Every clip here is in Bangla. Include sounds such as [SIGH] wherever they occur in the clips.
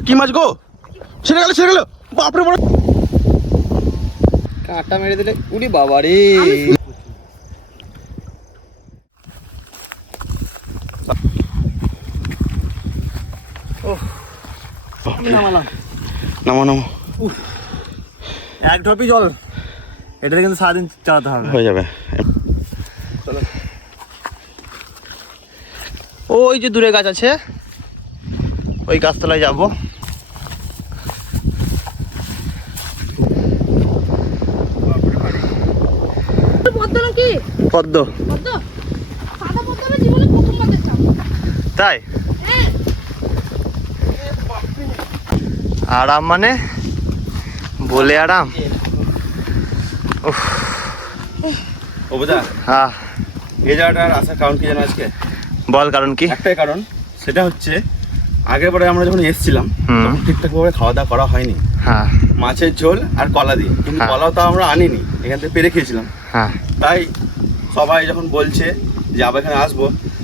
ওটা কি মাছ গো? ছেড়ে গেল ছেড়ে গেল। বাপরে বড়। কাঁটা মেরে দিলে উড়ি বাবা রে নামো নামো। এক ঢপি জল। এটাতে কিন্তু সারাদিন চালাতে হবে। হয়ে যাবে। ওই যে দূরে গাছ আছে ওই গাছতলায় যাব পদ্ম নাকি পদ্ম। তাই? হ্যাঁ। আরাম মানে? বলে আরাম ও বোঝা হ্যাঁ এই জায়গাটার আসার কারণ কি জানো আজকে? বল কারণ কি? একটাই কারণ সেটা হচ্ছে আগের বারে আমরা যখন এসেছিলাম। তখন ঠিকঠাক ভাবে খাওয়া দাওয়া করা হয়নি। হ্যাঁ। মাছের ঝোল আর কলা দিয়ে। কিন্তু হ্যাঁ। কলাও তো আমরা আনিনি এখান থেকে পেরে খেয়েছিলাম। হ্যাঁ। তাই সবাই যখন বলছে যে আবার এখানে আসব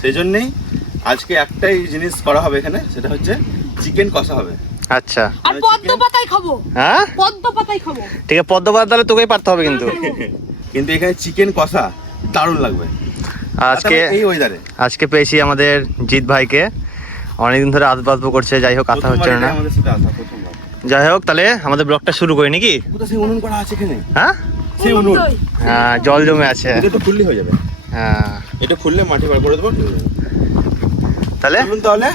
সেই জন্যেই আজকে একটাই জিনিস করা হবে এখানে সেটা হচ্ছে চিকেন কষা হবে। আচ্ছা। আর পদ্ম পাতাই খাব। হ্যাঁ? পদ্ম পাতাই খাব। ঠিক আছে পদ্ম পাতা তাহলে তোকেই পারতে হবে কিন্তু। কিন্তু এখানে চিকেন কষা দারুণ লাগবে। আজকে তারপরে এই ওয়েদারে আজকে পেয়েছি আমাদের জিৎ ভাইকে। অনেকদিন ধরে আসব আসব করছে যাই হোক কথা হচ্ছে না। যাই হোক তাহলে আমাদের ব্লগটা শুরু করি নাকি? কোথায় উনুন করা আছে এখানে? হ্যাঁ? সেই উনুন। হ্যাঁ জল জমে আছে। এটা একটু খুললেই হয়ে যাবে। হ্যাঁ। এটা খুললে মাটি বার করে দেবো। তাহলে? চলুন তাহলে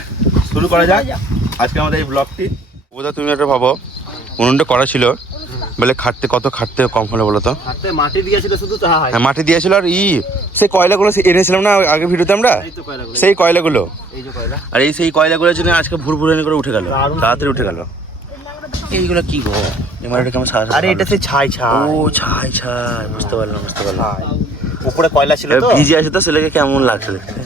শুরু করা যাক। আজকে আমাদের এই ব্লগটি। বোধা তুমি একটা ভাবো উনুনটা করা ছিল বলে খাটতে কত খাটতে কম হলো বলো তো? মাটি দিয়েছিল শুধু হ্যাঁ। মাটি দিয়েছিল আর ই সেই কয়লাগুলো এনেছিলাম না আগে ভিডিওতে আমরা? এই তো কয়লাগুলো। সেই কয়লাগুলো। এই আর এই সেই কয়লাগুলোর জন্য আজকে ভুর ভুরানি করে উঠে গেল। তাড়াতাড়ি উঠে গেল। এইগুলো কি গো? এটা কেমন সাদা আরে এটা সেই ছাই ছাই। ও ছাই ছাই। বুঝতে পারলাম বুঝতে পারলাম। উপরে কয়লা ছিল তো? ভিজে আছে তো ছেলেকে কেমন লাগছে দেখতে?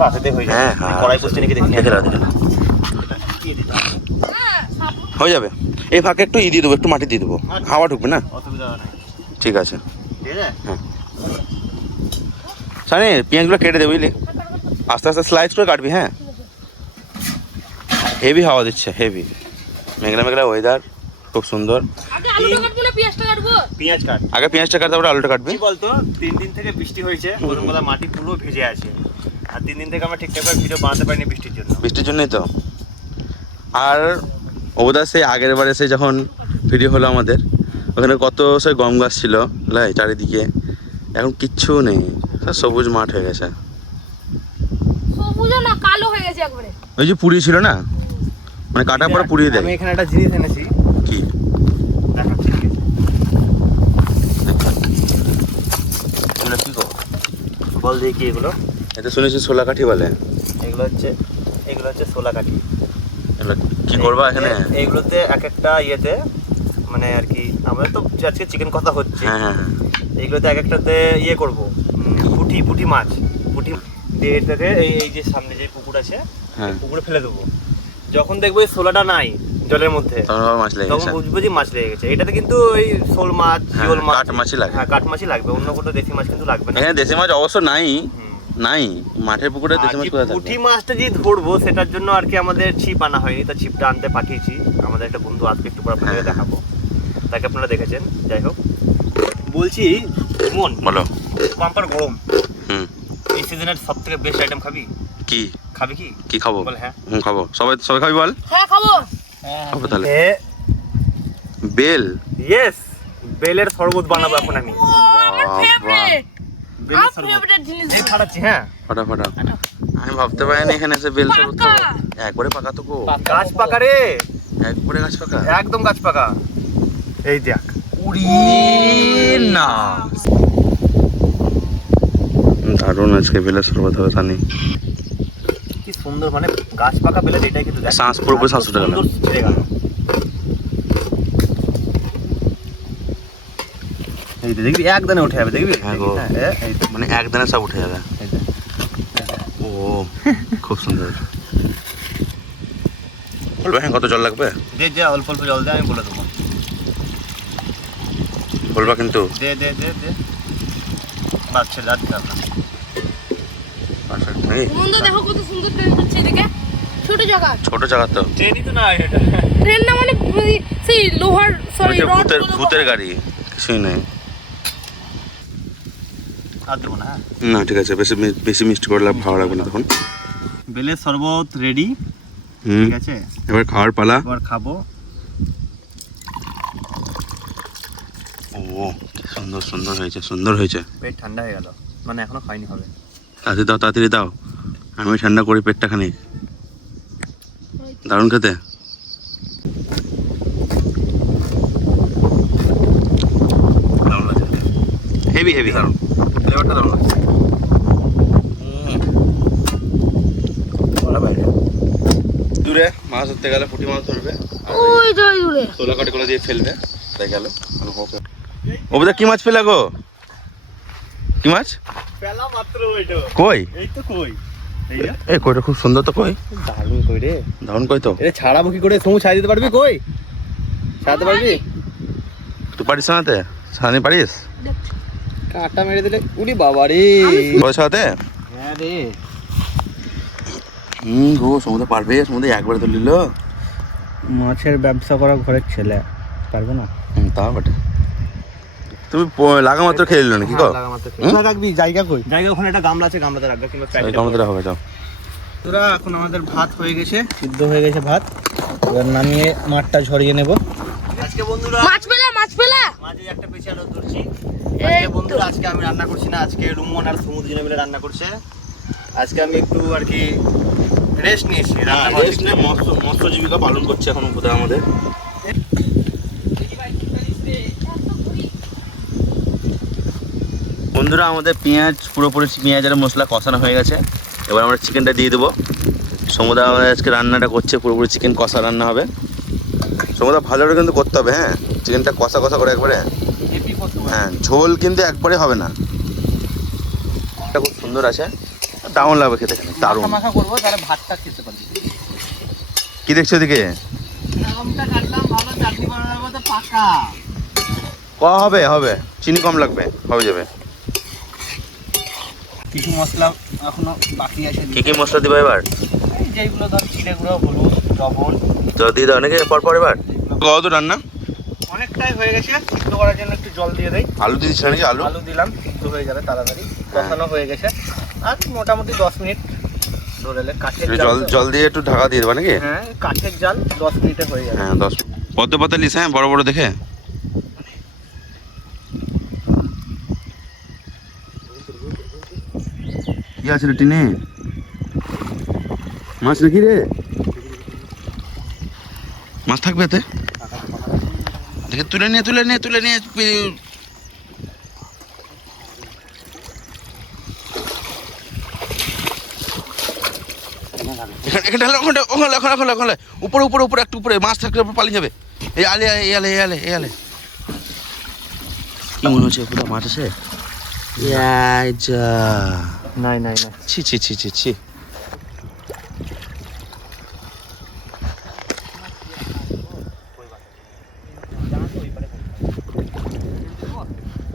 পাশেতে হয়ে হ্যাঁ যাবে। হ্যাঁ কড়াই বসতে নাকি দেখি দেখে দেখে হয়ে যাবে। এই ফাঁকে একটু ই দিয়ে দেবো একটু মাটি দিয়ে দেবো। হাওয়া ঢুকবে না? ঠিক আছে। আছে সানি পেঁয়াজগুলো কেটে দেবো বুঝলি? আস্তে আস্তে স্লাইস করে কাটবি হ্যাঁ? হেভি হাওয়া দিচ্ছে হেভি মেঘলা মেঘলা ওয়েদার খুব সুন্দর। আগে আলুটা কাটবো না পেঁয়াজটা কাটবো? পেঁয়াজ কাট। আগে পেঁয়াজটা কাটতে তারপরে আলুটা কাটবি? কি বলতো তিন দিন থেকে বৃষ্টি হয়েছে গরমবেলা মাটি পুরো ভিজে আছে। আর তিন দিন থেকে আমরা ঠিকঠাক ভাবে ভিডিও বানাতে পারিনি বৃষ্টির জন্য। বৃষ্টির জন্যই তো। আর ওদা সেই আগের বারে সে যখন ভিডিও হলো আমাদের ওখানে কত সে গম গাছ ছিল লাই চারিদিকে। এখন কিচ্ছু নেই সবুজ মাঠ হয়ে গেছে। সবুজ না কালো হয়ে গেছে একবারে। ওই যে পুড়িয়ে ছিল না? মানে কাটার পরে পুড়িয়ে দেয়। আমি এখানে একটা জিনিস এনেছি। কি? গো? বল কি এগুলো। এটা শুনেছি সোলা কাঠি বলে। এগুলো হচ্ছে এগুলো হচ্ছে সোলা কাঠি। কি করবা এখানে? এইগুলোতে এক একটা ইয়েতে মানে আর কি আমাদের তো আজকে চিকেন কথা হচ্ছে। হ্যাঁ হ্যাঁ হ্যাঁ। এইগুলোতে এক একটাতে ইয়ে করব। পুঁটি পুঁটি মাছ। পুঁটি দিয়ে এই যে সামনে যে পুকুর আছে পুকুরে ফেলে দেবো। যখন দেখব এই সোলাটা নাই জলের মধ্যে তখন মাছ লেগে বুঝব যে মাছ লেগে গেছে। এটাতে কিন্তু ওই শোল মাছ হ্যাঁ, জিওল মাছ কাঠ মাছই লাগে। হ্যাঁ কাঠ মাছই লাগবে। অন্য কোনো দেশি মাছ কিন্তু লাগবে না। এখানে দেশি মাছ অবশ্য নাই। নাই। মাঠের পুকুরে দেশি মাছ কোথায় পুঁটি মাছটা যে ধরবো সেটার জন্য আর কি আমাদের ছিপ আনা হয়নি। তা ছিপটা আনতে পাঠিয়েছি। আমাদের একটা বন্ধু আজকে একটু পর আপনাদের হ্যাঁ। দেখাবো। তাকে আপনারা দেখেছেন। যাই হোক। বলছি মন বলো। পাম্পার গরম। হুম। এই সিজনের সব থেকে বেস্ট আইটেম খাবি? কি? খাবি কি? কি খাব? বল হ্যাঁ। হুম খাব। সবাই সবাই খাবি বল? হ্যাঁ খাব। খাব তাহলে। বেল। ইয়েস বেলের শরবত বানাবো এখন আমি। বেলের শরবত। এই ফাটাচ্ছি হ্যাঁ। ফাটা ফাটা। আমি ভাবতে পারিনি এখানে এসে বেল শরবত খাব। একবারে পাকা তো গো। গাছ পাকা রে। একবারে গাছ পাকা? একদম গাছ পাকা। এই দেখ। উড়ি না। দারুণ আজকে বেলের শরবত হবে সানি সুন্দর মানে গাছ পাকা বেলে এটাই কিন্তু শ্বাস পুরোপুরি শ্বাস উঠে গেল। সুন্দর ছেড়ে গেল। এই তো দেখবি একদানে উঠে যাবে দেখবি? হ্যাঁ। হ্যাঁ। মানে একদিনে সব উঠে যাবে। ও খুব সুন্দর। বলবে হ্যাঁ কত জল লাগবে? দে দে অল্প অল্প জল দে আমি বলে দেবো। বলবা কিন্তু। দে দে দে দে। দিতে নাকি সুন্দর দেখো সুন্দর প্লেন করছে এদিকে। ছোট জায়গা। ছোট জায়গা তো। ট্রেনই তো না এটা। ট্রেন না মানে সেই লোহার সরি ভূতের ভূতের গাড়ি কিছুই নেই। না। না ঠিক আছে বেশি বেশি মিষ্টি করলে ভালো লাগবে না তখন। বেলের শরবত রেডি হুম। ঠিক আছে? এবার খাওয়ার পালা। এবার খাব। ও সুন্দর সুন্দর হয়েছে সুন্দর হয়েছে। পেট ঠান্ডা হয়ে গেল। মানে এখনও খাইনি হবে। তাড়াতাড়ি দাও তাড়াতাড়ি দাও। আমি ঠান্ডা করি পেটটা খানি দারুণ খেতে। হেভি হেভি দারুণ। ফ্লেভারটা দারুণ লাগছে। দূরে মাছ ধরতে গেলে পুঁটি মাছ ধরবে। ওই যে ওই দূরে। তোলা কাটি দিয়ে ফেলবে তাই গেল। ওটা কি মাছ ফেলা গো? কি মাছ? পেলা মাত্র ওইটা। কই? এই তো কই? এই কইটা খুব সুন্দর তো কই। দারুণ কই রে। দারুণ কই তো। এটা ছাড়াবো কি করে? সমু ছাড়িয়ে দিতে পারবি কই? ছাড়াতে পারবি? তুই পারিস সানাতে সানি পারিস? কাটা মেরে দিলে উড়ি বাবা রে। ওই সাথে হ্যাঁ রে। হুম গো সমুদ্র পারবে সমুদ্র একবার তো নিল। মাছের ব্যবসা করা ঘরের ছেলে। পারবে না? হুম তা বটে। তুমি লাগা মাত্র খেয়ে নিল নাকি হুম? রাখবি জায়গা কই? জায়গা ওখানে একটা গামলা আছে গামলাতে রাখবে কিংবা কামড়তে হবে যাও। তোরা এখন আমাদের ভাত হয়ে গেছে সিদ্ধ হয়ে গেছে ভাত। এবার নামিয়ে মাঠটা ঝরিয়ে নেব। আজকে বন্ধুরা মাছ পেলা মাছ পেলা। মাঝে একটা পেছে আলো ধরছি। এই আজকে বন্ধুরা আজকে আমি রান্না করছি না আজকে রুমন আর সমুদ্র মিলে রান্না করছে। আজকে আমি একটু আর কি রেস্ট নিয়েছি রান্না দিক থেকে। মৎস্য মৎস্য জীবিকা পালন করছে এখন কোথায় আমাদের। বন্ধুরা আমাদের পেঁয়াজ পুরোপুরি পেঁয়াজের মশলা কষানো হয়ে গেছে। এবার আমরা চিকেনটা দিয়ে দেবো। সমুদা আমাদের আজকে রান্নাটা করছে পুরোপুরি চিকেন কষা রান্না হবে। সমুদা ভালো করে কিন্তু করতে হবে হ্যাঁ? চিকেনটা কষা কষা করে একবারে। হ্যাঁ ঝোল কিন্তু একবারে হবে না। এটা খুব সুন্দর আছে। দারুণ লাগবে খেতে দারুণ। মাখা করব তাহলে ভাতটা খেতে পারবি। কি দেখছ ওদিকে ক হবে হবে। চিনি কম লাগবে হবে যাবে। কিছু মশলা এখনও বাকি আছে। কি কি মশলা দিবে এবার? এই যেগুলো ধর চিড়ে গুঁড়ো হলুদ লবণ। তো দিয়ে দাও নাকি পর পর এবার কত রান্না? অনেকটাই হয়ে গেছে। সিদ্ধ করার জন্য একটু জল দিয়ে দেই। আলু দিচ্ছ নাকি? আলু? আলু দিলাম সিদ্ধ হয়ে যাবে তাড়াতাড়ি। কষানো হয়ে গেছে। আর মোটামুটি দশ মিনিট ধরে নে, কাঠের একটু জল জল দিয়ে একটু ঢাকা দিয়ে দেবা নাকি? হ্যাঁ কাঠের জাল দশ মিনিটে হয়ে যাবে। হ্যাঁ দশ কত পাতা লিস হ্যাঁ বড় বড় দেখে? কি আছে রে টিনে? মাছ নাকি রে? মাছ থাকবে এতে? দেখে তুলে নিয়ে তুলে নিয়ে তুলে নিয়ে উপরে উপরে উপরে, একটু উপরে। মাছ থাকলে পালিয়ে যাবে। এই আলে এই আলে এই আলে এই আলে। কি মনে হচ্ছে, পুরো মাছ আছে? যা। নাই নাই নাই। ছি ছি ছি ছি ছি।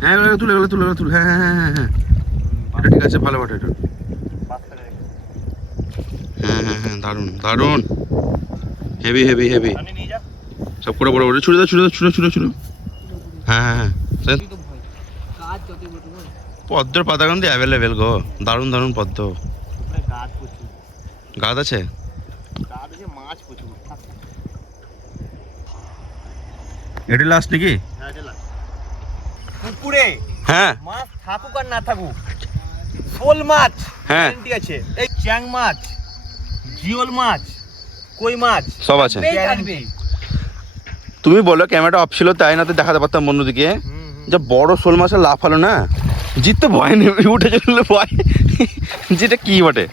হ্যাঁ তুলে এগুলো তুলে এগুলো তুলে। হ্যাঁ হ্যাঁ হ্যাঁ হ্যাঁ এটা ঠিক আছে, ভালো বটে হ্যাঁ হ্যাঁ হ্যাঁ দারুণ দারুণ। হেভি হেভি হেভি সব করে বড় বড়। ছুড়ে দাও ছুড়ে দাও, ছুড়ে ছুড়ে ছুড়ে হ্যাঁ হ্যাঁ হ্যাঁ পদ্মর পাতা কিন্তু অ্যাভেলেবেল গো। দারুণ দারুণ পদ্ম। গাছ আছে? এটি লাস্ট নাকি? পুকুরে? হ্যাঁ। মাছ থাকুক আর না থাকুক শোল মাছ হ্যাঁ। আছে। এই চ্যাং মাছ জিওল মাছ কই মাছ সব আছে। তুমি বলো ক্যামেরাটা অফ ছিল তাই না তো দেখাতে পারতাম বন্ধুদিকে যা বড় শোল মাছের লাফালো না? জিততে ভয় নেই উঠে চললে ভয়। যেটা কি বটে?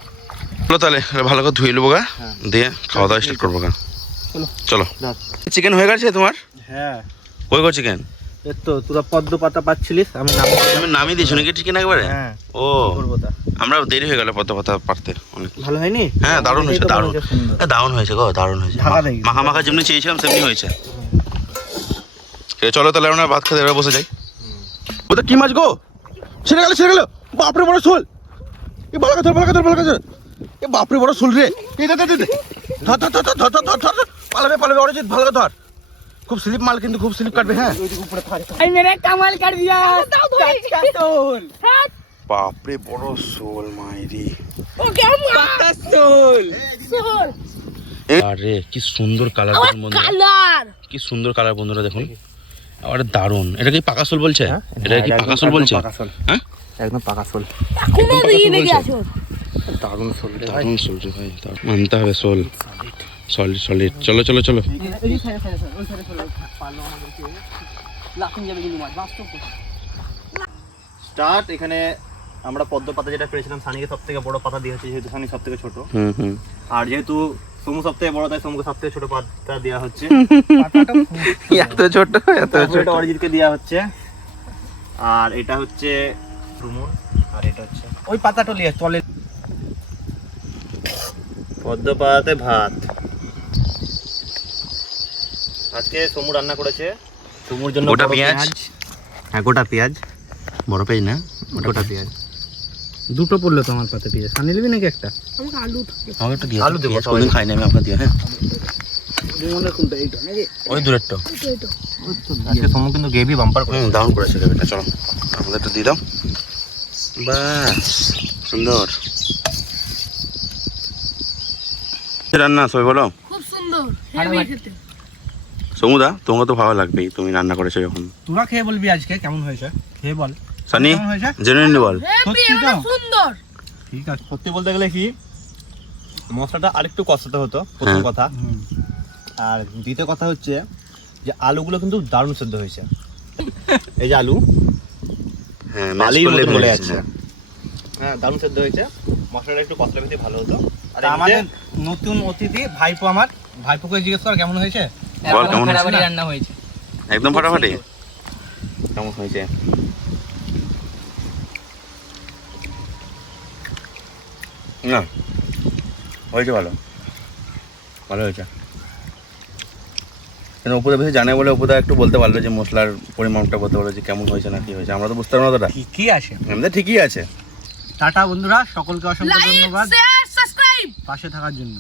চলো তাহলে ভালো করে ধুয়ে নেব গা দিয়ে খাওয়া দাওয়া স্টার্ট করব গা। চলো। চিকেন হয়ে গেছে তোমার? হ্যাঁ। কই গো চিকেন এই তো তোরা পদ্ম পাতা পাচ্ছিলিস আমি নাম তুমি নামিয়ে দিয়েছ নাকি চিকেন একবারে? হ্যাঁ। ও। আমরা দেরি হয়ে গেল পদ্ম পাতা পারতে অনেক। ভালো হয়নি? হ্যাঁ দারুণ হয়েছে তো দারুণ। দারুণ হয়েছে গো দারুণ হয়েছে। মাখা মাখা যেমনি চেয়েছিলাম সেমনি হয়েছে। চলো তাহলে আমরা ভাত খেতে বসে যাই। ওটা কি মাছ গো? সেরে গেল সেরে গেল। বাপরে বড় শোল। এ বালাকা ধর বালাকা ধর বালাকা ধর এ বাপরে বড় শোল রে। এই দে দে দে ধর ধর ধর ধর ধর ধর ধর পালাবে পালাবে অরিজিৎ ভালো ধর। খুব স্লিপ মাল কিন্তু খুব স্লিপ কাটবে হ্যাঁ? আমি মেরে কামাল কাট দিয়া। তোর। বাপরে বড় শোল মাইরি ওকে আমার শোল। শোল। আরে কি সুন্দর কালার বন্ধুরা। কালার কি সুন্দর কালার বন্ধুরা দেখুন। আবার দারুণ এটা কি পাকা সোল বলছে? এটা কি পাকা সোল বলছে? হ্যাঁ? একদম পাকা দিয়ে লেগে আছো? দারুণ সোল রে ভাই। দারুণ সোল রে ভাই দারুণ। মানতে হবে সোল সলিড সলিড চলো চলো চলো। স্টার্ট এখানে আমরা পদ্ম পাতা যেটা পেয়েছিলাম সানিকে সব থেকে বড় পাতা দিয়েছে যেহেতু সানি সব থেকে ছোট। হুম হুম। আর যেহেতু সমু সব থেকে বড় তাই সমুকে সব ছোট পাতা দেওয়া হচ্ছে। [LAUGHS] এত ছোট এত এটা অরিজিৎকে দেওয়া হচ্ছে। আর এটা হচ্ছে রুমুর আর এটা হচ্ছে ওই পাতাটা লিয়ে তলে পদ্ম পাতাতে ভাত। আজকে সমু রান্না করেছে। সমুর জন্য গোটা পেঁয়াজ? হ্যাঁ গোটা পেঁয়াজ। বড় পেজ না গোটা পেঁয়াজ। দুটো পড়ল তো আমার পাতে পিজা সানি নিবি নাকি একটা? আমাকে আলু আমাকে একটু দিয়ে আলু দেবো। কোনদিন খাইনি আমি আপনার দিয়ে হ্যাঁ। মনে কোনটা এইটা নাকি? ওই দূরেরটা আজকে সমু কিন্তু গেভি বাম্পার করে হুম দারুণ করেছে গ্রেভিটা চলো। আমাদের একটু দিয়ে দাও। বাস সুন্দর। রান্না সবাই বলো? খুব সুন্দর হেভি খেতে। সমুদা তোমাকে তো ভালো লাগবেই তুমি রান্না করেছ যখন। তোরা খেয়ে বলবি আজকে কেমন হয়েছে? খেয়ে বল। সানি জেনুইন বল। সত্যি মানে সুন্দর। ঠিক আছে সত্যি বলতে গেলে কি মশলাটা আরেকটু কষাতে হতো প্রথম হ্যাঁ। কথা। হুম। আর দ্বিতীয় কথা হচ্ছে যে আলুগুলো কিন্তু দারুণ সেদ্ধ হয়েছে। [LAUGHS] এই যে আলু হ্যাঁ বলে যাচ্ছে। হ্যাঁ দারুণ সেদ্ধ হয়েছে। মশলাটা একটু কষলা পেতে ভালো হতো। আর আমাদের নতুন অতিথি ভাইপো আমার। ভাইপোকে জিজ্ঞেস কর কেমন হয়েছে? বল কেমন রান্না হয়েছে। একদম ফাটাফাটি। কেমন হয়েছে? না হয়েছে ভালো। ভালো হয়েছে। কেন উপরে বেশি জানে বলে উপরে একটু বলতে পারল যে মশলার পরিমাণটা বলতে পারল যে কেমন হয়েছে না কি হয়েছে। আমরা তো বুঝতে পারব না ঠিকই আছে? আমাদের ঠিকই আছে। টাটা বন্ধুরা সকলকে অসংখ্য ধন্যবাদ। পাশে থাকার জন্য।